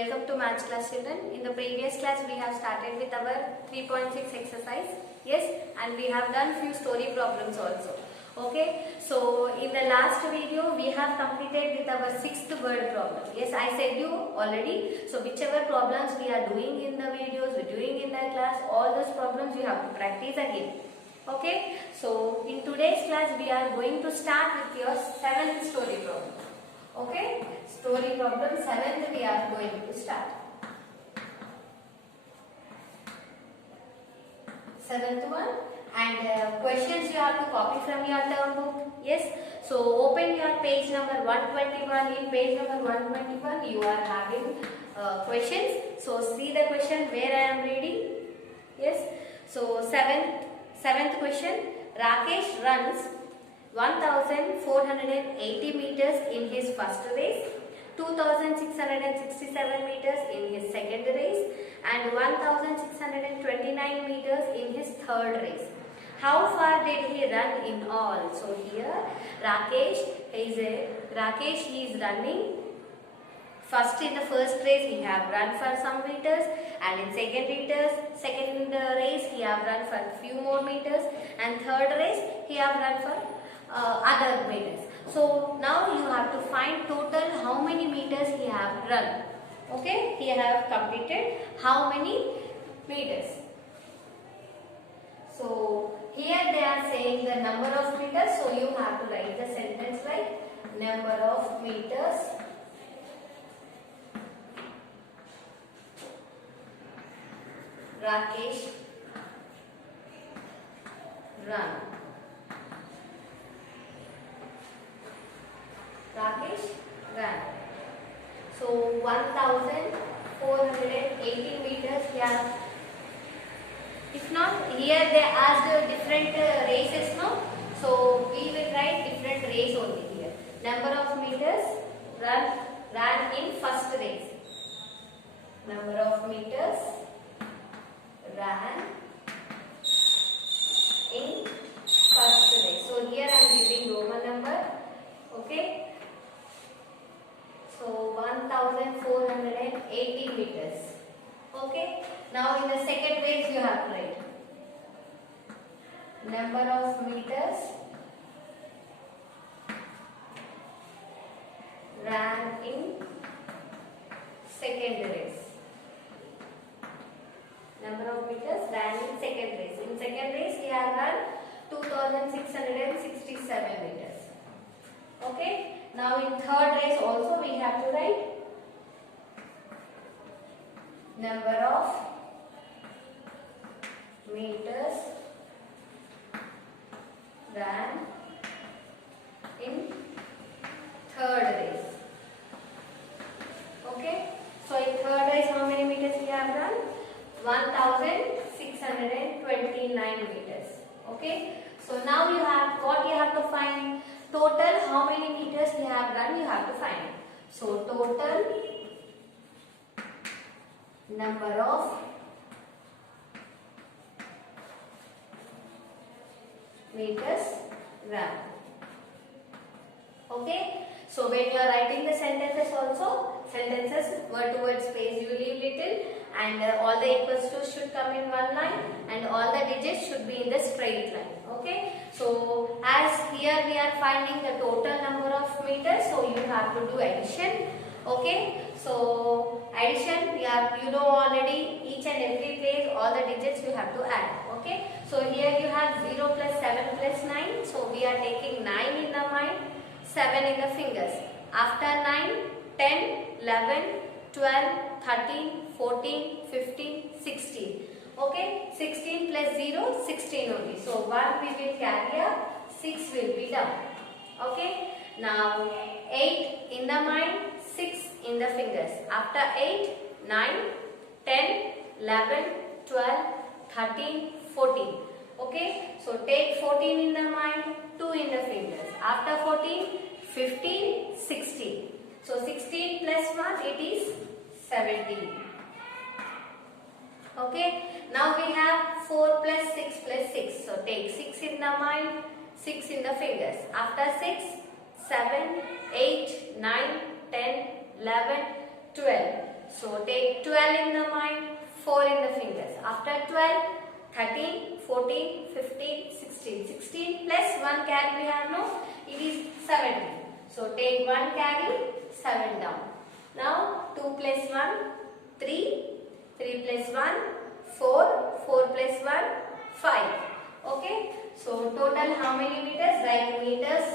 Welcome to Maths class children. In the previous class we have started with our 3.6 exercise. Yes, and we have done few story problems also. Okay, so in the last video we have completed with our 6th word problem. Yes, I said you already. So whichever problems we are doing in the videos, we are doing in the class, all those problems you have to practice again. Okay, so in today's class we are going to start with your 7th story problem. Okay, story problem 7th we are going to start. 7th one, and questions you have to copy from your term book. Yes, so open your page number 121. In page number 121 you are having questions. So see the question where I am reading. Yes, so seventh question. Rakesh runs 1480 meters in his first race, 2667 meters in his second race, and 1629 meters in his third race. How far did he run in all? So here Rakesh is running. First in the first race he have run for some meters, and in second race he have run for few more meters, and third race he have run for other meters. So now you have to find total how many meters he have run. Okay, he have completed how many meters. So here they are saying the number of meters, so you have to write the sentence like number of meters Rakesh run. Rakesh ran. So 1480 meters here. If not, here they asked different races, no? So we will write different race only here. Number of meters ran in first race. Number of meters ran in first race. So here I am giving Roman number. Okay. So 1480 meters. Okay. Now in the second race you have to write number of meters ran in second race. Number of meters ran in second race. In second race he has run 2667 meters. Okay. Now in third race also we have to write number of meters ran in third race. Okay. So in third race how many meters we have run? 1629 meters. Okay. So now you have to find total how many meters you have run, you have to find. So total number of meters run. Okay. So when you are writing the sentences also, word to word space you leave little, and all the equals to should come in one line, and all the digits should be in the straight line. Okay. So as here we are finding the total number of meters, so you have to do addition. Okay. So addition, you know already each and every place all the digits you have to add. Okay. So here you have 0 plus 7 plus 9. So we are taking 9 in the mind, 7 in the fingers. After 9, 10, 11, 12, 13, 14, 15, 16. Okay, 16 plus 0, 16 only. So 1 we will carry up, 6 will be down. Okay, now 8 in the mind, 6 in the fingers. After 8, 9, 10, 11, 12, 13, 14. Okay, so take 14 in the mind, 2 in the fingers. After 14, 15, 16. So 16 plus 1, it is 17. Okay, now we have 4 plus 6 plus 6. So take 6 in the mind, 6 in the fingers. After 6, 7, 8, 9, 10, 11, 12. So take 12 in the mind, 4 in the fingers. After 12, 13, 14, 15, 16. 16 plus 1 carry we have no, it is 17. So take 1 carry, 7 down. Now 2 plus 1, 3, 3 plus 1, 4, 4 plus 1, 5. Okay. So total how many meters? Write meters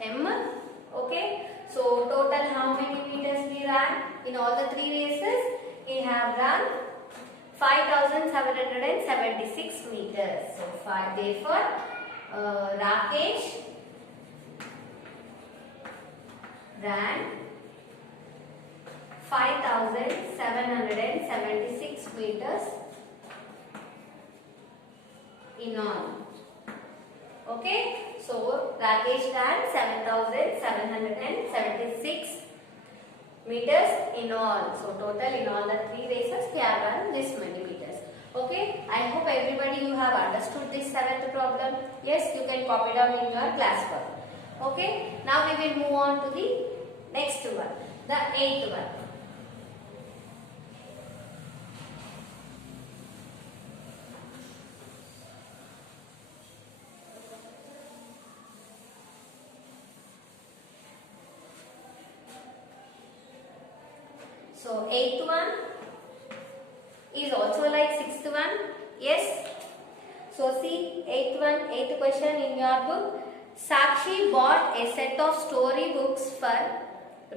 m. Okay. So total how many meters we ran in all the 3 races? We have run 5,776 meters. So therefore, Rakesh ran 5,776 meters in all. Okay, so Rakesh ran 7,776 meters in all. So total in all the 3 races we have run this many meters. Okay, I hope everybody you have understood this 7th problem. Yes, you can copy down in your class work. Okay, now we will move on to the next one, the 8th one. So 8th one is also like 6th one. Yes. So see 8th one, 8th question in your book. Sakshi bought a set of story books for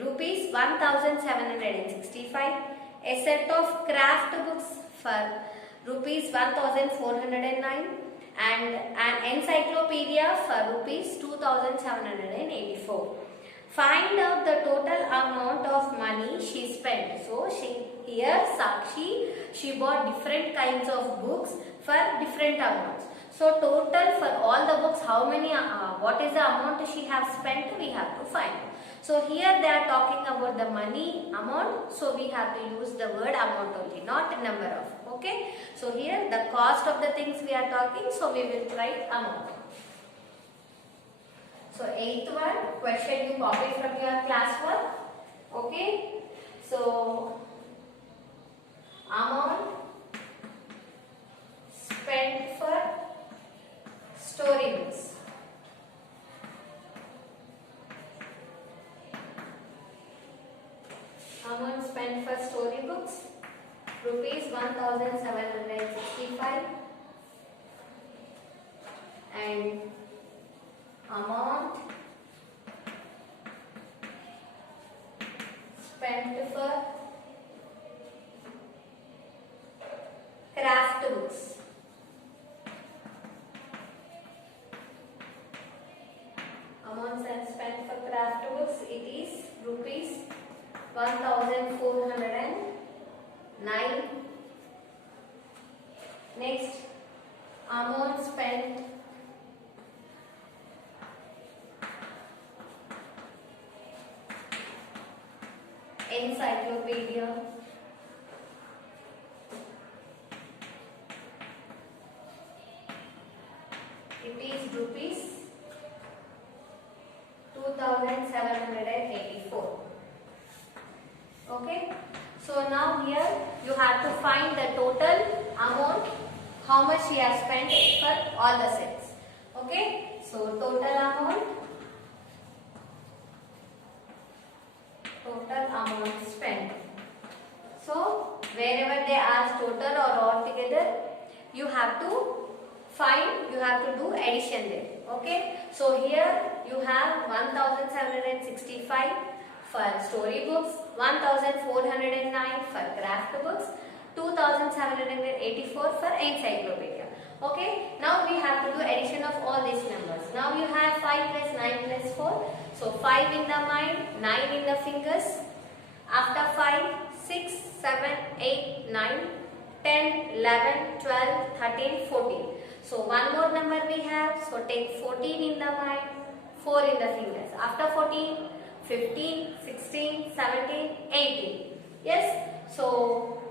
rupees 1,765. A set of craft books for rupees 1,409 and an encyclopedia for rupees 2,784. Find out the total amount of money she spent. So here Sakshi, she bought different kinds of books for different amounts. So total for all the books, how many, what is the amount she has spent, we have to find. So here they are talking about the money amount. So we have to use the word amount only, not number of. Okay. So here the cost of the things we are talking. So we will write amount. So 8th one, question you copy from your class work. Okay. So amount spent for story books. Amount spent for story books, rupees 1,765 and amount spent for craft books. Amount spent for craft books, it is rupees 1,409. Next, amount spent encyclopedia, it is rupees 2,784. Okay. So now here you have to find the total amount, how much he has spent for all the sets. Okay. So total amount spent. So wherever they ask total or all together, you have to find, you have to do addition there. Okay. So here you have 1,765 for story books, 1,409 for craft books, 2,784 for encyclopedia. Okay. Now we have to do addition of all these numbers. Now you have 5 plus 9 plus 4. So 5 in the mind, 9 in the fingers. After 5, 6, 7, 8, 9, 10, 11, 12, 13, 14. So one more number we have. So take 14 in the mind, 4 in the fingers. After 14, 15, 16, 17, 18. Yes. So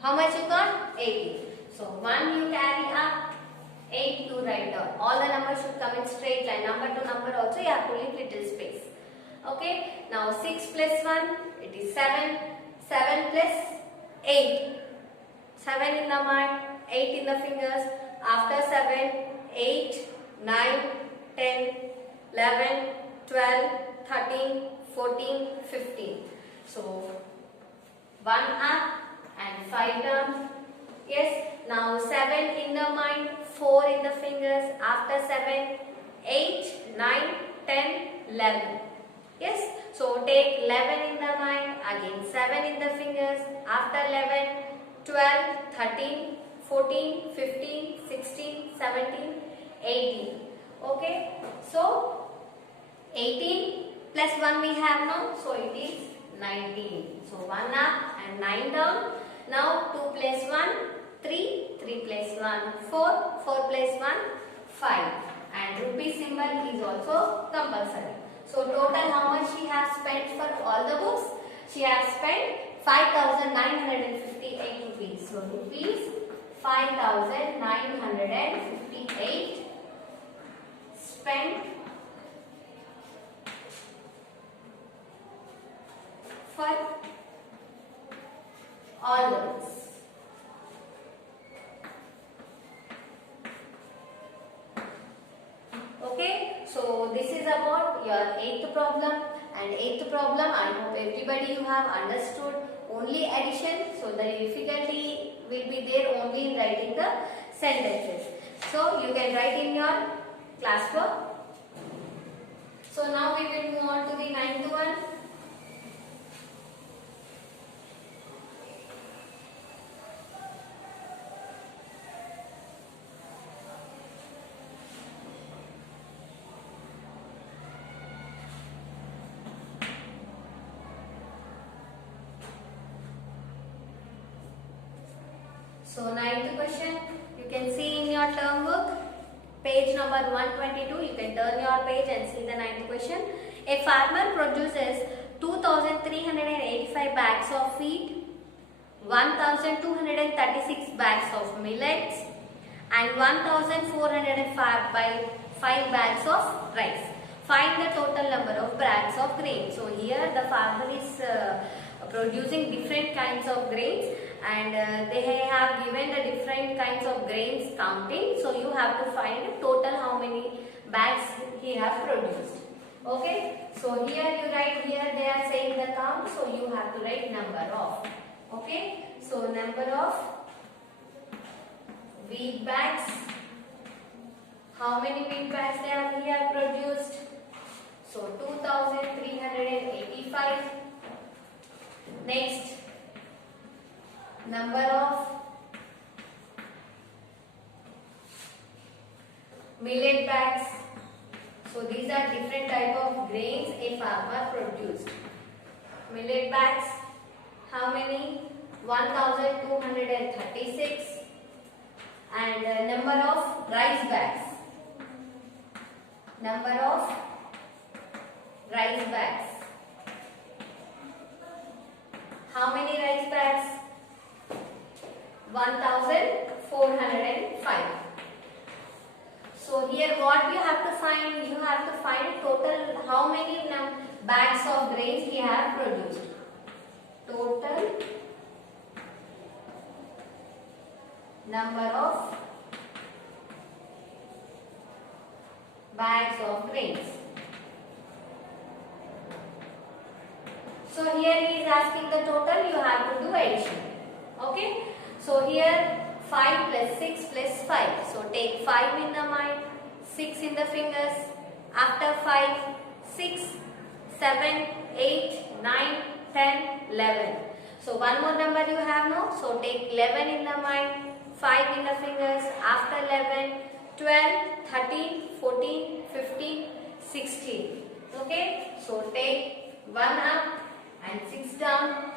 how much you got? 18. So 1 you carry up, 8 you write down. All the numbers should come in straight line. Number to number also you have to leave little space. Okay. Now 6 plus 1, it is 7. 7 plus 8. 7 in the mind, 8 in the fingers. After 7, 8, 9, 10, 11, 12, 13, 14, 15. So 1 up and 5 down. Yes. Now 7 in the mind, 4 in the fingers. After 7, 8, 9, 10, 11. Yes. So take 11 in the mind, again 7 in the fingers. After 11, 12, 13, 14, 15, 16, 17, 18. Okay. So 18 plus 1 we have now. So it is 19. So 1 up and 9 down. Now 2 plus 1, 3, 3 plus 1, 4, 4 plus 1, 5. And rupee symbol is also compulsory. So total how much she has spent for all the books? She has spent 5,958 rupees. So rupees 5,958 spent for all the books. Okay, so this is about your 8th problem, and 8th problem I hope everybody you have understood only addition, so the difficulty will be there only in writing the sentences. So you can write in your classwork. So now we will move on to the 9th one. So 9th question, you can see in your term book, page number 122, you can turn your page and see the 9th question. A farmer produces 2,385 bags of wheat, 1,236 bags of millets and 1,405 bags of rice. Find the total number of bags of grain. So here the farmer is producing different kinds of grains, and they have given the different kinds of grains counting. So you have to find total how many bags he has produced. Okay. So here you write, here they are saying the count. So you have to write number of. Okay. So number of wheat bags. How many wheat bags they have here produced? So 2,385. Next, number of millet bags. So these are different type of grains a farmer produced. Millet bags, how many? 1,236. And number of rice bags. Number of rice bags. How many rice bags? 1,405. So here what you have to find? You have to find total how many bags of grains he have produced. Total number of bags of grains. So here he is asking the total, you have to do addition. Okay. So here 5 plus 6 plus 5. So take 5 in the mind, 6 in the fingers. After 5, 6, 7, 8, 9, 10, 11. So one more number you have now. So take 11 in the mind, 5 in the fingers. After 11, 12, 13, 14, 15, 16. Okay. So take 1 up and 6 down.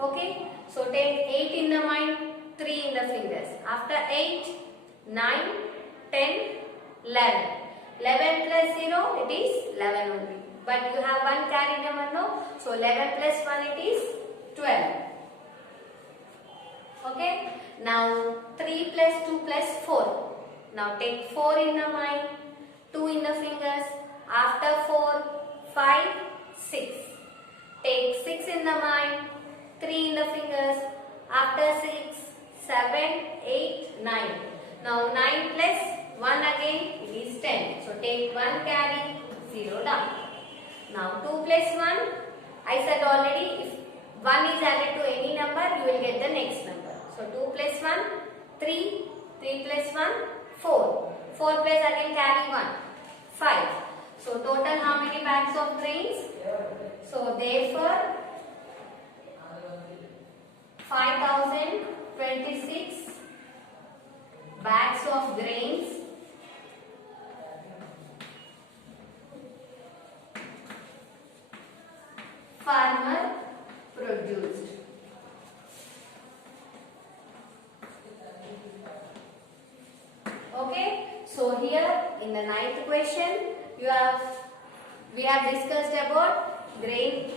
Okay. So take 8 in the mind, 3 in the fingers. After 8, 9, 10, 11. 11 plus 0, it is 11 only. But you have one carry number, no? So 11 plus 1, it is 12. Okay. Now 3 plus 2 plus 4. Now take 4 in the mind, 2 in the fingers. After 4, 5, 6. Take 6 in the mind, 3 in the fingers. After 6, 7, 8, 9. Now 9 plus 1 again, it is 10. So take 1 carry, 0 down. Now 2 plus 1, I said already, if 1 is added to any number, you will get the next number. So 2 plus 1, 3, 3 plus 1, 4. 4 plus again carry 1, 5. So total how many bags of grains? So therefore 5026 bags of grains farmer produced. Okay, so here in the ninth question we have discussed about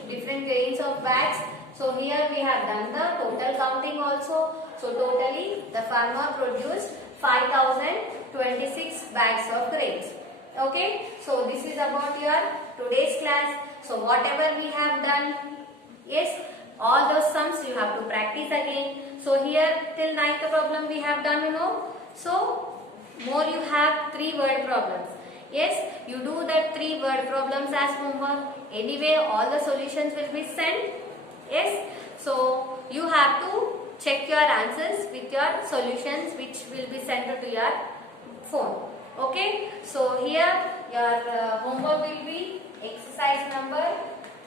different grains of bags. So here we have done the total counting also. So totally the farmer produced 5026 bags of grains. Okay, so this is about your today's class. So whatever we have done, yes, all those sums you have to practice again. So here till 9th problem we have done, you know. So more you have 3 word problems. Yes, you do that 3 word problems as homework. Anyway, all the solutions will be sent. Yes, so you have to check your answers with your solutions which will be sent to your phone. Okay, so here your homework will be exercise number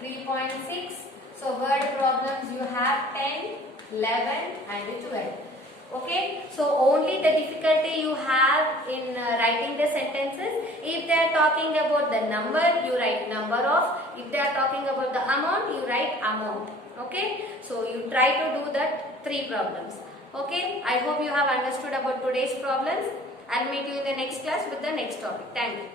3.6. So word problems you have 10, 11 and 12. Okay, so only the difficulty you have in writing the sentences. If they are talking about the number, you write number of. If they are talking about the amount, you write amount. Okay, so you try to do that 3 problems. Okay, I hope you have understood about today's problems. I'll meet you in the next class with the next topic. Thank you.